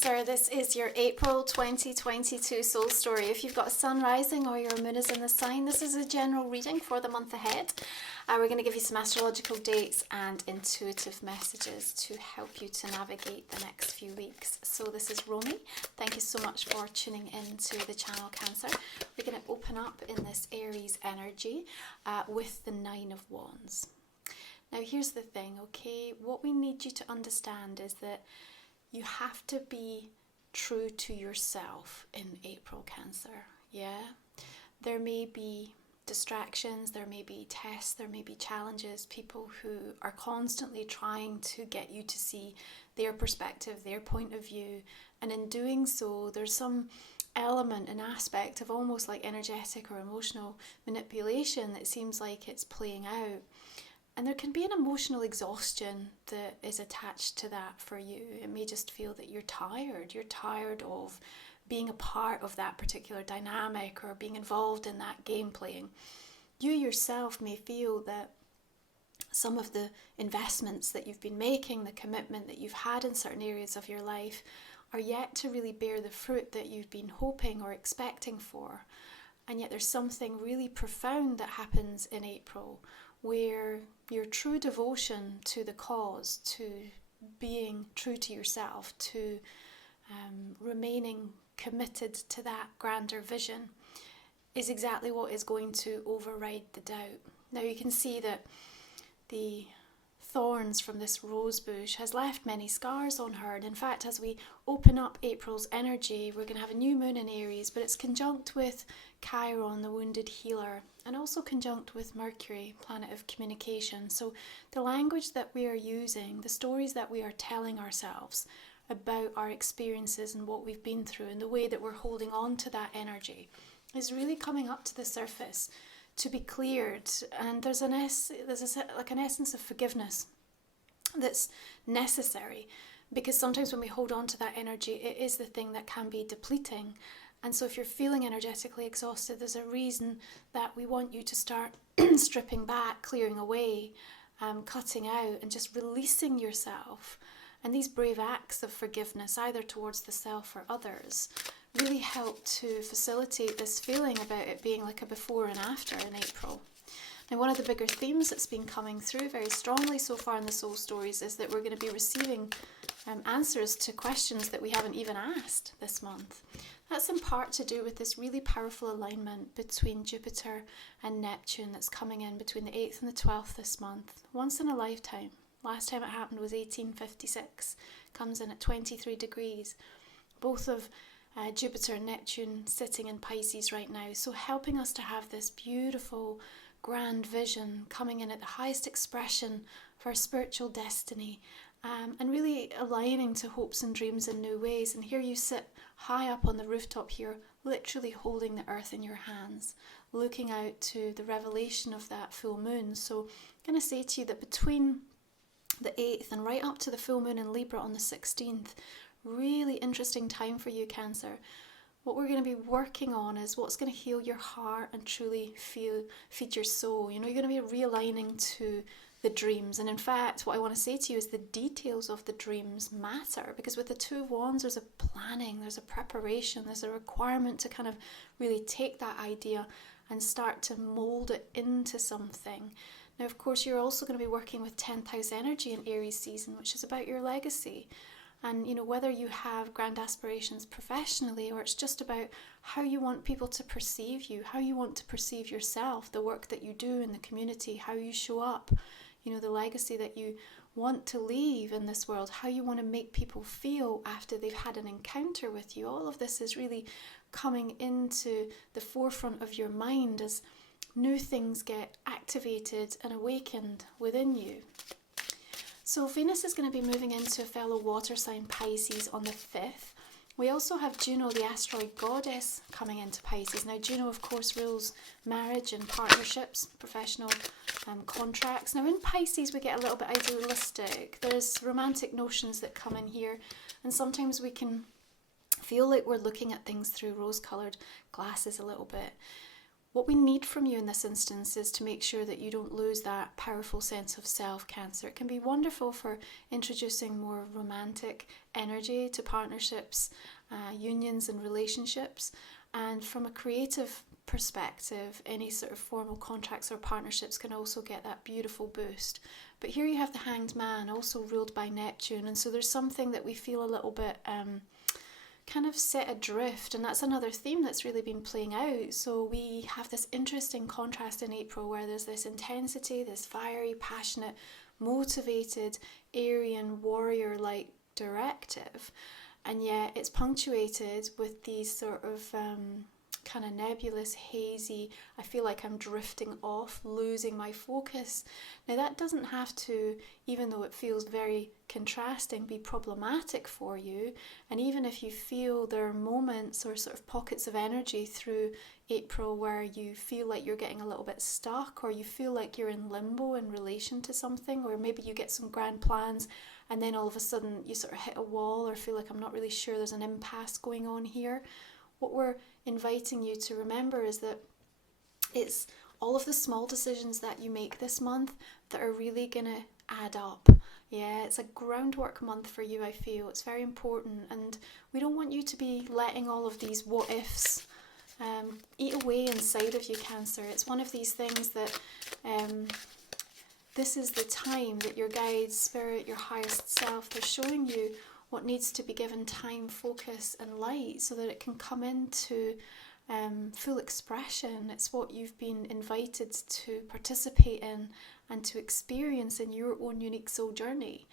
Cancer, this is your April 2022 soul story. If you've got a sun rising or your moon is in the sign, this is a general reading for the month ahead. We're going to give you some astrological dates and intuitive messages to help you to navigate the next few weeks. So this is Romy. Thank you so much for tuning in to the channel, Cancer. We're going to open up in this Aries energy with the Nine of Wands. Now here's the thing, okay? What we need you to understand is that you have to be true to yourself in April, Cancer, yeah? There may be distractions, there may be tests, there may be challenges, people who are constantly trying to get you to see their perspective, their point of view, and in doing so, there's some element, an aspect of almost like energetic or emotional manipulation that seems like it's playing out. And there can be an emotional exhaustion that is attached to that for you. It may just feel that you're tired of being a part of that particular dynamic or being involved in that game playing. You yourself may feel that some of the investments that you've been making, the commitment that you've had in certain areas of your life are yet to really bear the fruit that you've been hoping or expecting for. And yet there's something really profound that happens in April where your true devotion to the cause, to being true to yourself, to remaining committed to that grander vision is exactly what is going to override the doubt. Now you can see that the thorns from this rose bush has left many scars on her, and in fact as we open up April's energy we're going to have a new moon in Aries, but it's conjunct with Chiron, the wounded healer, and also conjunct with Mercury, planet of communication. So the language that we are using, the stories that we are telling ourselves about our experiences and what we've been through and the way that we're holding on to that energy is really coming up to the surface to be cleared. And there's an essence of forgiveness that's necessary, because sometimes when we hold on to that energy it is the thing that can be depleting. And so if you're feeling energetically exhausted, there's a reason that we want you to start stripping back, clearing away, cutting out and just releasing yourself. And these brave acts of forgiveness, either towards the self or others, really help to facilitate this feeling about it being like a before and after in April. Now, one of the bigger themes that's been coming through very strongly so far in the soul stories is that we're going to be receiving answers to questions that we haven't even asked this month. That's in part to do with this really powerful alignment between Jupiter and Neptune that's coming in between the 8th and the 12th this month. Once in a lifetime. Last time it happened was 1856. Comes in at 23 degrees. Both of Jupiter and Neptune sitting in Pisces right now. So helping us to have this beautiful, grand vision coming in at the highest expression of our spiritual destiny. And really aligning to hopes and dreams in new ways. And here you sit high up on the rooftop here, literally holding the earth in your hands, looking out to the revelation of that full moon. So I'm going to say to you that between the 8th and right up to the full moon in Libra on the 16th, really interesting time for you, Cancer. What we're going to be working on is what's going to heal your heart and truly feed your soul. You know, you're going to be realigning to the dreams. And in fact, what I want to say to you is the details of the dreams matter, because with the Two of Wands, there's a planning, there's a preparation, there's a requirement to kind of really take that idea and start to mold it into something. Now, of course, you're also going to be working with 10th house energy in Aries season, which is about your legacy. And, you know, whether you have grand aspirations professionally or it's just about how you want people to perceive you, how you want to perceive yourself, the work that you do in the community, how you show up, you know, the legacy that you want to leave in this world, how you want to make people feel after they've had an encounter with you. All of this is really coming into the forefront of your mind as new things get activated and awakened within you. So Venus is going to be moving into a fellow water sign, Pisces, on the 5th. We also have Juno, the asteroid goddess, coming into Pisces. Now Juno, of course, rules marriage and partnerships, professional contracts. Now in Pisces we get a little bit idealistic. There's romantic notions that come in here, and sometimes we can feel like we're looking at things through rose-coloured glasses a little bit. what we need from you in this instance is to make sure that you don't lose that powerful sense of self, Cancer. It can be wonderful for introducing more romantic energy to partnerships, unions and relationships. And from a creative perspective, any sort of formal contracts or partnerships can also get that beautiful boost. But here you have the Hanged Man, also ruled by Neptune, and so there's something that we feel a little bit kind of set adrift, and that's another theme that's really been playing out. So we have this interesting contrast in April where there's this intensity, this fiery, passionate, motivated, Aryan warrior-like directive, and yet it's punctuated with these sort of kind of nebulous, hazy, I feel like I'm drifting off, losing my focus. Now that doesn't have to, even though it feels very contrasting, be problematic for you. And even if you feel there are moments or sort of pockets of energy through April where you feel like you're getting a little bit stuck, or you feel like you're in limbo in relation to something, or maybe you get some grand plans and then all of a sudden you sort of hit a wall or feel like I'm not really sure, there's an impasse going on here. What we're inviting you to remember is that it's all of the small decisions that you make this month that are really going to add up. Yeah, it's a groundwork month for you, I feel. It's very important, and we don't want you to be letting all of these what ifs eat away inside of you, Cancer. It's one of these things that this is the time that your guides, spirit, your highest self, they're showing you what needs to be given time, focus and light so that it can come into full expression. It's what you've been invited to participate in and to experience in your own unique soul journey.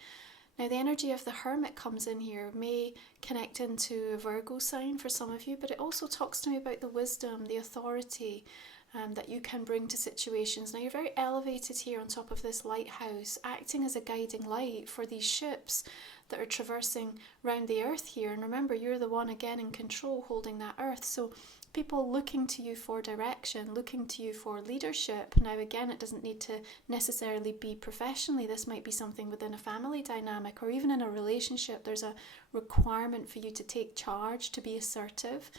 Now the energy of the Hermit comes in here, may connect into a Virgo sign for some of you, but it also talks to me about the wisdom, the authority that you can bring to situations. Now you're very elevated here on top of this lighthouse, acting as a guiding light for these ships that are traversing around the earth here. And remember, you're the one again in control, holding that earth. So people looking to you for direction, looking to you for leadership. Now again, it doesn't need to necessarily be professionally. This might be something within a family dynamic or even in a relationship. There's a requirement for you to take charge, to be assertive.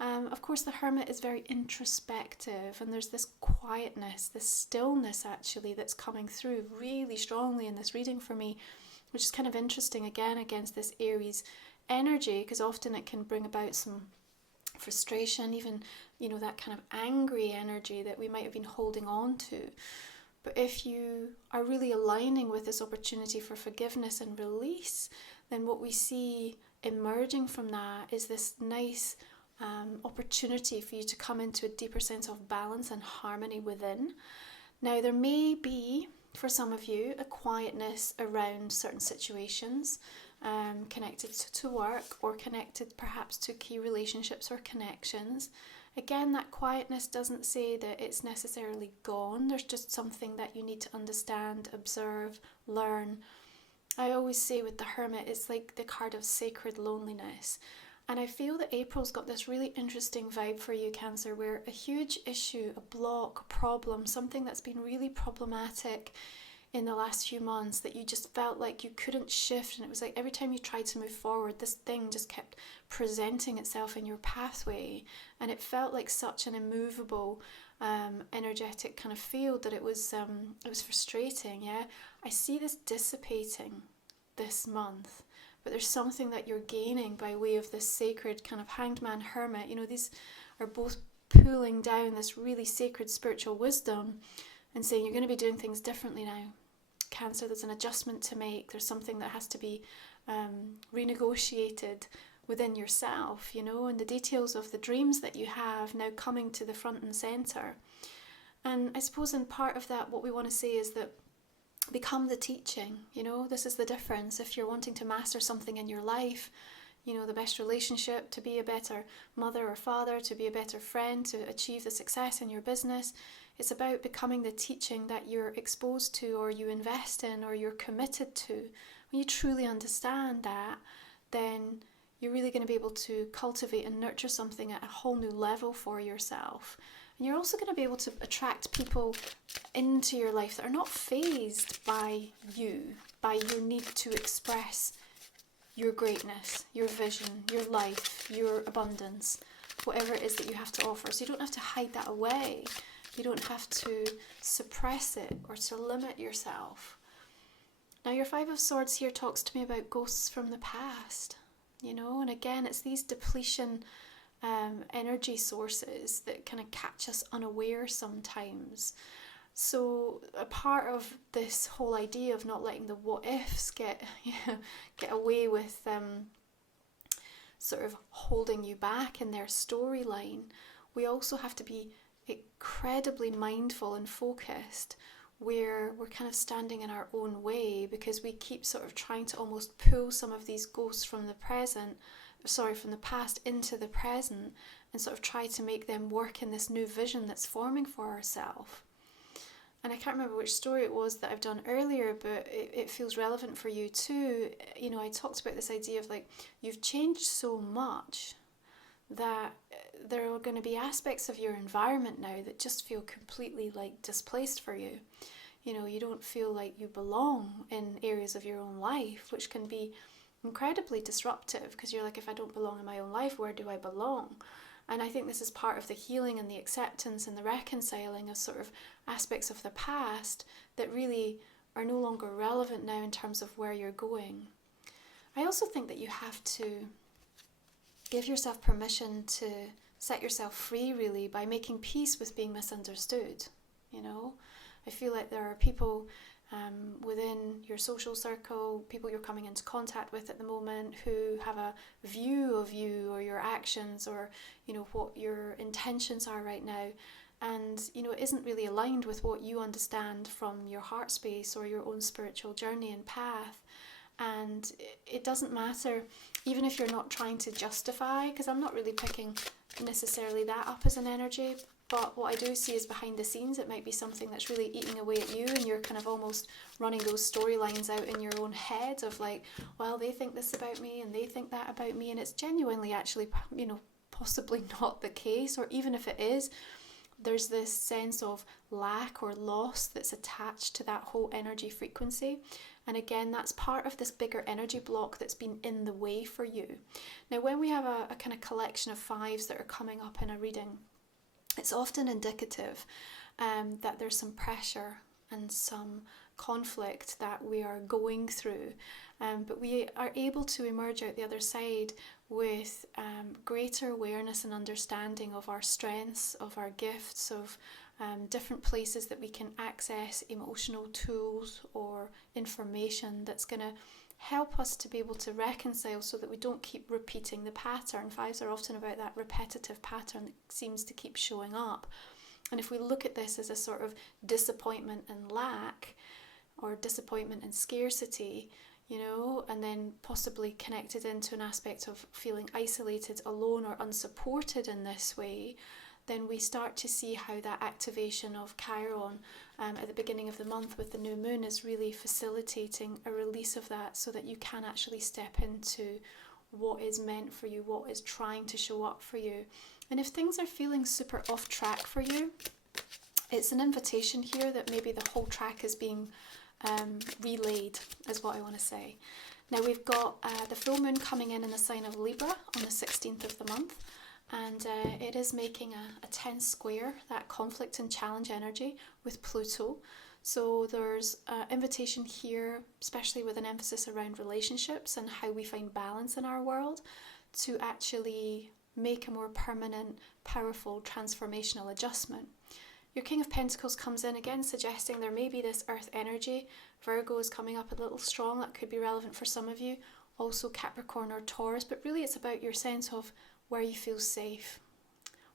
Of course, the Hermit is very introspective, and there's this quietness, this stillness actually that's coming through really strongly in this reading for me, which is kind of interesting again against this Aries energy, because often it can bring about some frustration, even, you know, that kind of angry energy that we might have been holding on to. But if you are really aligning with this opportunity for forgiveness and release, then what we see emerging from that is this nice opportunity for you to come into a deeper sense of balance and harmony within. Now there may be, for some of you, a quietness around certain situations connected to work or connected perhaps to key relationships or connections. Again, that quietness doesn't say that it's necessarily gone. There's just something that you need to understand, observe, learn. I always say with the Hermit, it's like the card of sacred loneliness. And I feel that April's got this really interesting vibe for you, Cancer, where a huge issue, a block, a problem, something that's been really problematic in the last few months that you just felt like you couldn't shift, and it was like every time you tried to move forward, this thing just kept presenting itself in your pathway, and it felt like such an immovable energetic kind of field that it was frustrating. Yeah, I see this dissipating this month. But there's something that you're gaining by way of this sacred kind of Hanged Man, Hermit. You know, these are both pulling down this really sacred spiritual wisdom and saying you're going to be doing things differently now. Cancer, there's an adjustment to make. There's something that has to be renegotiated within yourself, you know, and the details of the dreams that you have now coming to the front and centre. And I suppose in part of that, what we want to say is that become the teaching, you know, this is the difference. If you're wanting to master something in your life, you know, the best relationship, to be a better mother or father, to be a better friend, to achieve the success in your business, it's about becoming the teaching that you're exposed to or you invest in or you're committed to. When you truly understand that, then you're really going to be able to cultivate and nurture something at a whole new level for yourself. And you're also going to be able to attract people into your life that are not fazed by you, by your need to express your greatness, your vision, your life, your abundance. whatever it is that you have to offer. So you don't have to hide that away. You don't have to suppress it or to limit yourself. Now your Five of Swords here talks to me about ghosts from the past, you know, and again, it's these depletion energy sources that kind of catch us unaware sometimes. So a part of this whole idea of not letting the what ifs get away with sort of holding you back in their storyline, we also have to be incredibly mindful and focused where we're kind of standing in our own way, because we keep sort of trying to almost pull some of these ghosts from the past into the present and sort of try to make them work in this new vision that's forming for ourselves. And I can't remember which story it was that I've done earlier, but it feels relevant for you too. You know, I talked about this idea of like, you've changed so much that there are going to be aspects of your environment now that just feel completely like displaced for you. You know, you don't feel like you belong in areas of your own life, which can be incredibly disruptive, because you're like, if I don't belong in my own life, where do I belong? And I think this is part of the healing and the acceptance and the reconciling of sort of aspects of the past that really are no longer relevant now in terms of where you're going. I also think that you have to give yourself permission to set yourself free, really, by making peace with being misunderstood. You know, I feel like there are people within your social circle, people you're coming into contact with at the moment, who have a view of you or your actions, or, you know, what your intentions are right now. And, you know, it isn't really aligned with what you understand from your heart space or your own spiritual journey and path. And it doesn't matter, even if you're not trying to justify, because I'm not really picking necessarily that up as an energy, but what I do see is behind the scenes it might be something that's really eating away at you, and you're kind of almost running those storylines out in your own head of like, well, they think this about me and they think that about me, and it's genuinely actually, you know, possibly not the case. Or even if it is, there's this sense of lack or loss that's attached to that whole energy frequency. And again, that's part of this bigger energy block that's been in the way for you. Now, when we have a kind of collection of fives that are coming up in a reading, it's often indicative that there's some pressure and some conflict that we are going through. But we are able to emerge out the other side with greater awareness and understanding of our strengths, of our gifts, of different places that we can access emotional tools or information that's going to help us to be able to reconcile, so that we don't keep repeating the pattern. Fives are often about that repetitive pattern that seems to keep showing up. And if we look at this as a sort of disappointment and lack, or disappointment and scarcity, you know, and then possibly connected into an aspect of feeling isolated, alone, or unsupported in this way, then we start to see how that activation of Chiron at the beginning of the month with the new moon is really facilitating a release of that, so that you can actually step into what is meant for you, what is trying to show up for you. And if things are feeling super off track for you, it's an invitation here that maybe the whole track is being relayed, is what I want to say. Now we've got the full moon coming in the sign of Libra on the 16th of the month. And it is making a 10 square, that conflict and challenge energy with Pluto. So there's an invitation here, especially with an emphasis around relationships and how we find balance in our world, to actually make a more permanent, powerful, transformational adjustment. Your King of Pentacles comes in again, suggesting there may be this earth energy. Virgo is coming up a little strong. That could be relevant for some of you. Also Capricorn or Taurus. But really it's about your sense of where you feel safe,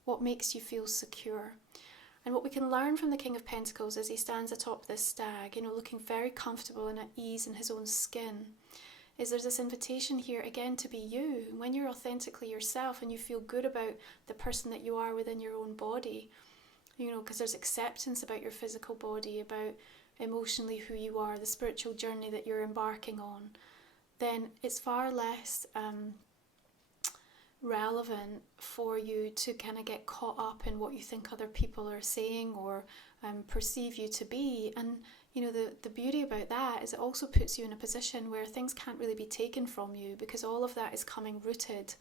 what makes you feel secure. And what we can learn from the King of Pentacles as he stands atop this stag, you know, looking very comfortable and at ease in his own skin, is there's this invitation here again to be you. When you're authentically yourself and you feel good about the person that you are within your own body, you know, because there's acceptance about your physical body, about emotionally who you are, the spiritual journey that you're embarking on, then it's far less relevant for you to kind of get caught up in what you think other people are saying or perceive you to be. And you know, the beauty about that is it also puts you in a position where things can't really be taken from you, because all of that is coming rooted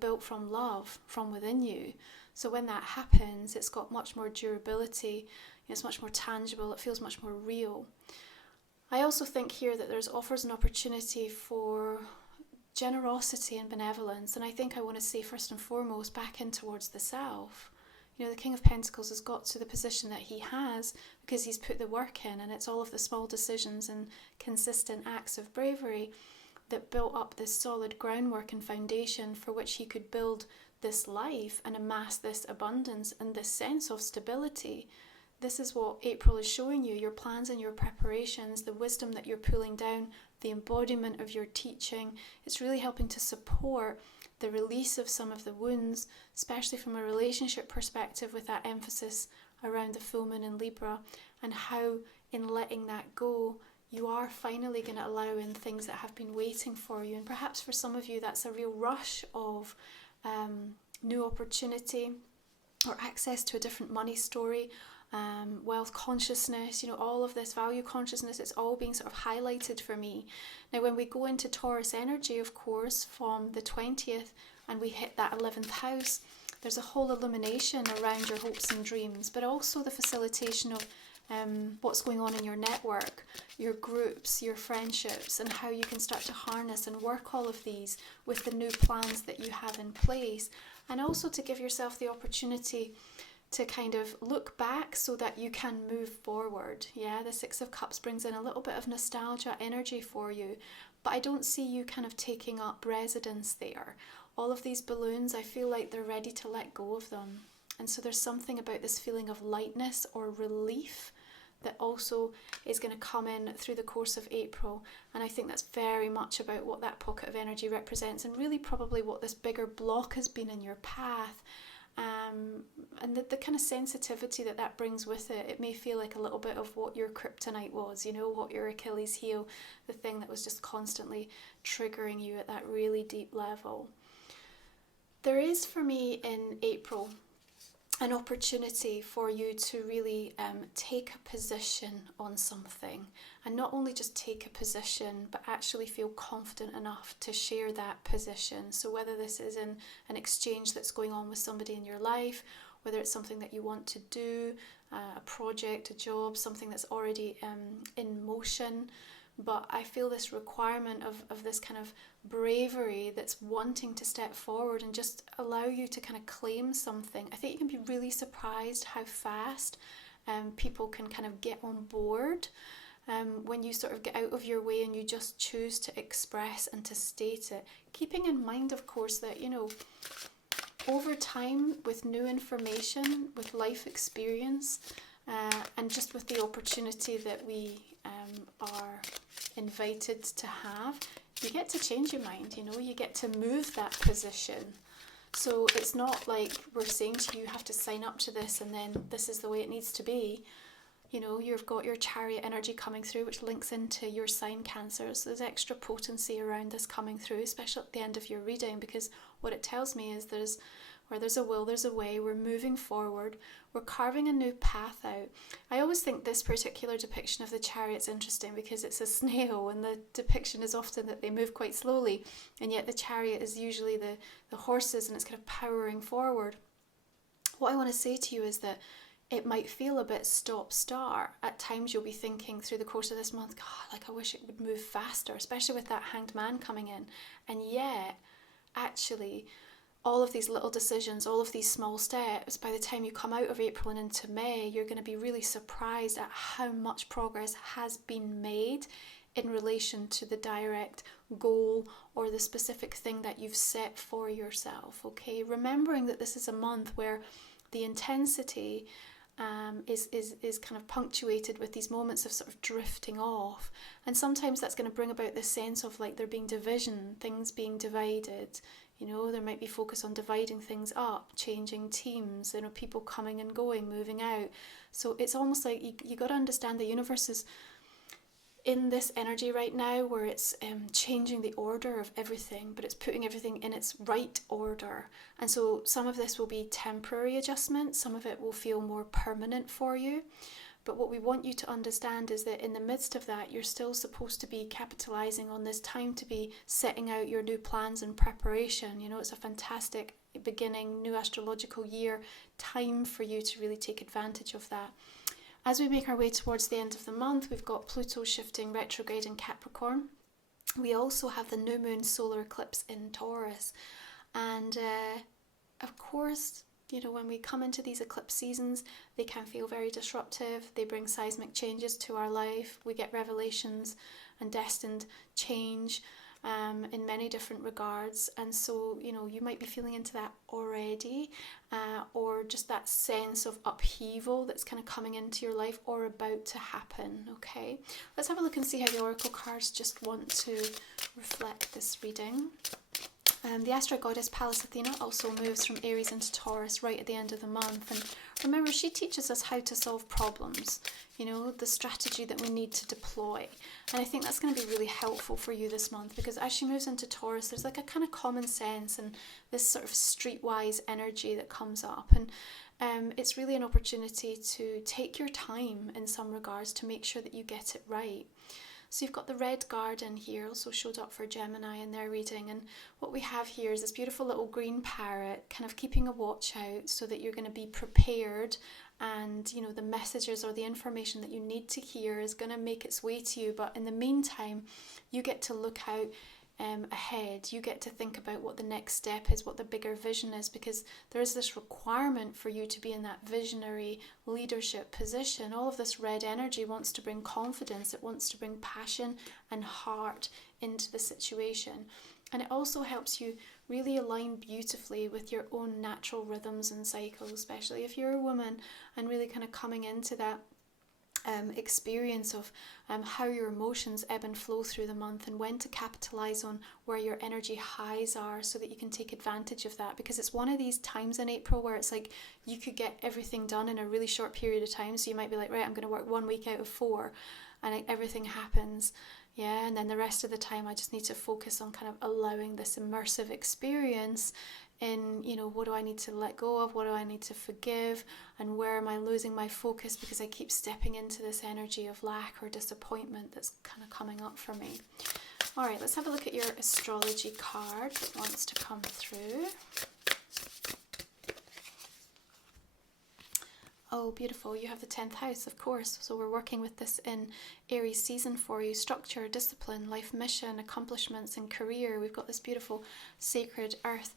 built from love from within you. So when that happens, it's got much more durability, it's much more tangible, it feels much more real. I also think here that there's offers an opportunity for generosity and benevolence, and I think I want to say first and foremost back in towards the self. The King of Pentacles has got to the position that he has because he's put the work in, and it's all of the small decisions and consistent acts of bravery that built up this solid groundwork and foundation for which he could build this life and amass this abundance and this sense of stability. This is what April is showing you, your plans and your preparations, the wisdom that you're pulling down, the embodiment of your teaching. It's really helping to support the release of some of the wounds, especially from a relationship perspective, with that emphasis around the full moon in Libra, and how in letting that go, you are finally going to allow in things that have been waiting for you. And perhaps for some of you, that's a real rush of new opportunity or access to a different money story, wealth consciousness, all of this value consciousness. It's all being sort of highlighted for me. Now, when we go into Taurus energy, of course, from the 20th and we hit that 11th house, there's a whole illumination around your hopes and dreams, but also the facilitation of what's going on in your network, your groups, your friendships, and how you can start to harness and work all of these with the new plans that you have in place, and also to give yourself the opportunity to kind of look back so that you can move forward. Yeah, the Six of Cups brings in a little bit of nostalgia energy for you, but I don't see you kind of taking up residence there. All of these balloons, I feel like they're ready to let go of them. And so there's something about this feeling of lightness or relief that also is going to come in through the course of April. And I think that's very much about what that pocket of energy represents, and really probably what this bigger block has been in your path. And the kind of sensitivity that brings with it. It may feel like a little bit of what your kryptonite was, what your Achilles heel, the thing that was just constantly triggering you at that really deep level. There is, for me, in April, an opportunity for you to really take a position on something, and not only just take a position, but actually feel confident enough to share that position. So whether this is in an exchange that's going on with somebody in your life, whether it's something that you want to do, a project, a job, something that's already in motion, but I feel this requirement of this kind of bravery that's wanting to step forward and just allow you to kind of claim something. I think you can be really surprised how fast people can kind of get on board when you sort of get out of your way and you just choose to express and to state it. Keeping in mind, of course, that, over time, with new information, with life experience, and just with the opportunity that we are invited to have, you get to change your mind, you get to move that position. So it's not like we're saying to you, you have to sign up to this and then this is the way it needs to be. You've got your Chariot energy coming through, which links into your sign Cancer. So there's extra potency around this coming through, especially at the end of your reading, because what it tells me is where there's a will, there's a way. We're moving forward. We're carving a new path out. I always think this particular depiction of the Chariot's interesting because it's a snail, and the depiction is often that they move quite slowly, and yet the Chariot is usually the horses, and it's kind of powering forward. What I want to say to you is that it might feel a bit stop-start. At times you'll be thinking through the course of this month, God, I wish it would move faster, especially with that Hanged Man coming in. And yet, actually, all of these little decisions, all of these small steps, by the time you come out of April and into May, you're going to be really surprised at how much progress has been made in relation to the direct goal or the specific thing that you've set for yourself, okay? Remembering that this is a month where the intensity is kind of punctuated with these moments of sort of drifting off, and sometimes that's going to bring about this sense of like there being division, things being divided. There might be focus on dividing things up, changing teams, people coming and going, moving out. So it's almost like you got to understand the universe is in this energy right now where it's changing the order of everything, but it's putting everything in its right order. And so some of this will be temporary adjustments, some of it will feel more permanent for you. But what we want you to understand is that in the midst of that, you're still supposed to be capitalizing on this time to be setting out your new plans and preparation. You know, it's a fantastic beginning, new astrological year, time for you to really take advantage of that. As we make our way towards the end of the month, we've got Pluto shifting retrograde in Capricorn. We also have the new moon solar eclipse in Taurus. And of course, you know, when we come into these eclipse seasons, they can feel very disruptive. They bring seismic changes to our life. We get revelations and destined change in many different regards. And so, you know, you might be feeling into that already, or just that sense of upheaval that's kind of coming into your life or about to happen. Okay, let's have a look and see how the oracle cards just want to reflect this reading. The Astral goddess Pallas Athena also moves from Aries into Taurus right at the end of the month. And remember, she teaches us how to solve problems, you know, the strategy that we need to deploy. And I think that's going to be really helpful for you this month, because as she moves into Taurus, there's like a kind of common sense and this sort of streetwise energy that comes up. And it's really an opportunity to take your time in some regards to make sure that you get it right. So you've got the red garden here, also showed up for Gemini in their reading. And what we have here is this beautiful little green parrot kind of keeping a watch out so that you're going to be prepared, and, you know, the messages or the information that you need to hear is going to make its way to you. But in the meantime, you get to look out ahead. You get to think about what the next step is, what the bigger vision is, because there is this requirement for you to be in that visionary leadership position. All of this red energy wants to bring confidence. It wants to bring passion and heart into the situation. And it also helps you really align beautifully with your own natural rhythms and cycles, especially if you're a woman, and really kind of coming into that experience of how your emotions ebb and flow through the month, and when to capitalize on where your energy highs are so that you can take advantage of that. Because it's one of these times in April where it's like you could get everything done in a really short period of time. So you might be like, right, I'm going to work 1 week out of 4 and everything happens. Yeah, and then the rest of the time I just need to focus on kind of allowing this immersive experience in, you know, what do I need to let go of, what do I need to forgive, and where am I losing my focus because I keep stepping into this energy of lack or disappointment that's kind of coming up for me. All right, let's have a look at your astrology card that wants to come through. Oh, beautiful. You have the 10th house, of course. So we're working with this in Aries season for you. Structure, discipline, life mission, accomplishments, and career. We've got this beautiful sacred earth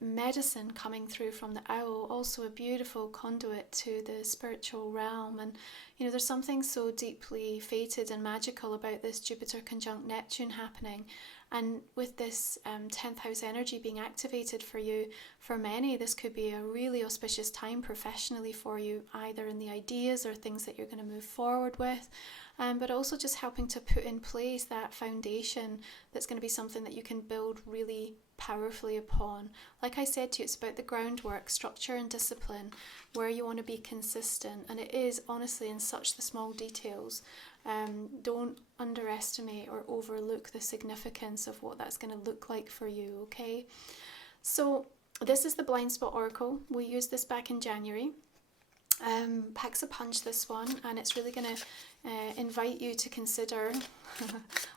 medicine coming through from the owl. Also a beautiful conduit to the spiritual realm. And, you know, there's something so deeply fated and magical about this Jupiter conjunct Neptune happening. And with this 10th house energy being activated for you, for many, this could be a really auspicious time professionally for you, either in the ideas or things that you're going to move forward with, but also just helping to put in place that foundation that's going to be something that you can build really powerfully upon. Like I said to you, it's about the groundwork, structure and discipline, where you want to be consistent. And it is honestly in such the small details. Don't underestimate or overlook the significance of what that's going to look like for you, okay? So this is the Blind Spot Oracle. We used this back in January. Packs a punch, this one, and it's really going to invite you to consider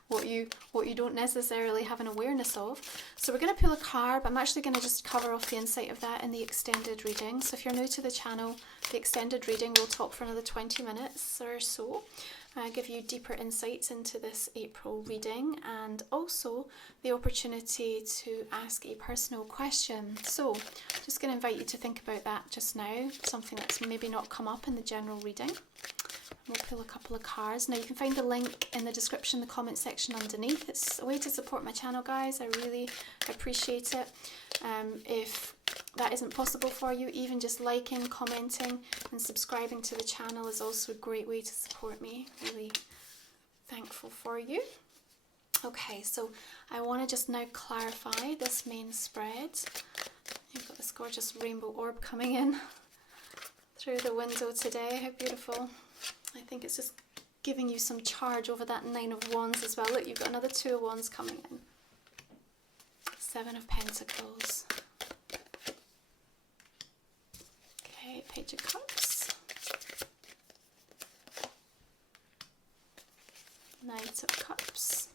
what you don't necessarily have an awareness of. So we're going to pull a card, but I'm actually going to just cover off the insight of that in the extended reading. So if you're new to the channel, the extended reading will talk for another 20 minutes or so. Give you deeper insights into this April reading, and also the opportunity to ask a personal question. So just going to invite you to think about that just now, something that's maybe not come up in the general reading. We'll pull a couple of cards. Now you can find the link in the description, the comment section underneath. It's a way to support my channel, guys. I really appreciate it. If that isn't possible for you, even just liking, commenting and subscribing to the channel is also a great way to support me. Really thankful for you. Okay, so I want to just now clarify this main spread. You've got this gorgeous rainbow orb coming in through the window today. How beautiful. I think it's just giving you some charge over that 9 of Wands as well. Look, you've got another 2 of Wands coming in. 7 of Pentacles. Okay, Page of Cups. Knight of Cups.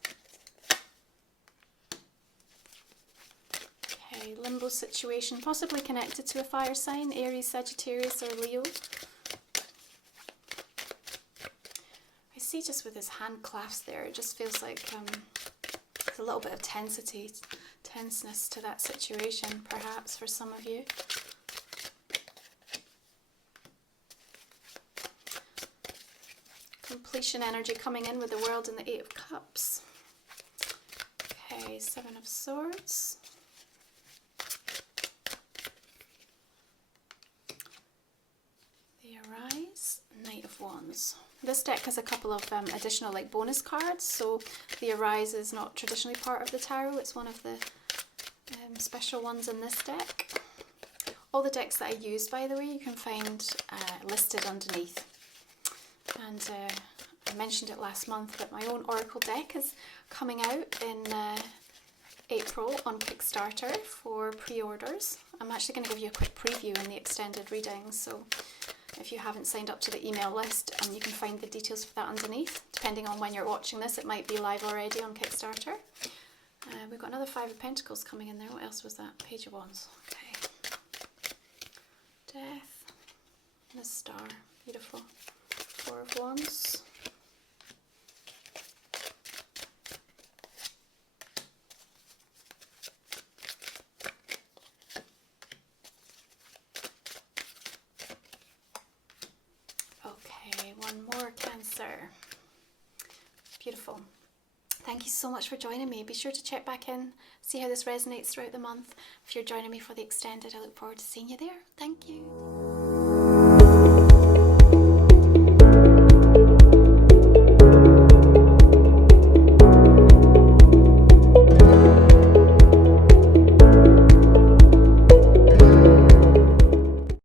Okay, limbo situation, possibly connected to a fire sign, Aries, Sagittarius or Leo. I see just with his hand clasps there, it just feels like there's a little bit of tenseness to that situation, perhaps, for some of you. Completion energy coming in with the World and the Eight of Cups. Okay, Seven of Swords. The Arise, Knight of Wands. This deck has a couple of additional like bonus cards, so the Arise is not traditionally part of the tarot, it's one of the special ones in this deck. All the decks that I use, by the way, you can find listed underneath. And I mentioned it last month, but my own Oracle deck is coming out in April on Kickstarter for pre-orders. I'm actually going to give you a quick preview in the extended reading, so if you haven't signed up to the email list, you can find the details for that underneath. Depending on when you're watching this, it might be live already on Kickstarter. We've got another Five of Pentacles coming in there. What else was that? Page of Wands. Okay. Death. And a star. Beautiful. Four of Wands. Okay, one more, Cancer. Beautiful. Thank you so much for joining me. Be sure to check back in, see how this resonates throughout the month. If you're joining me for the extended, I look forward to seeing you there. Thank you.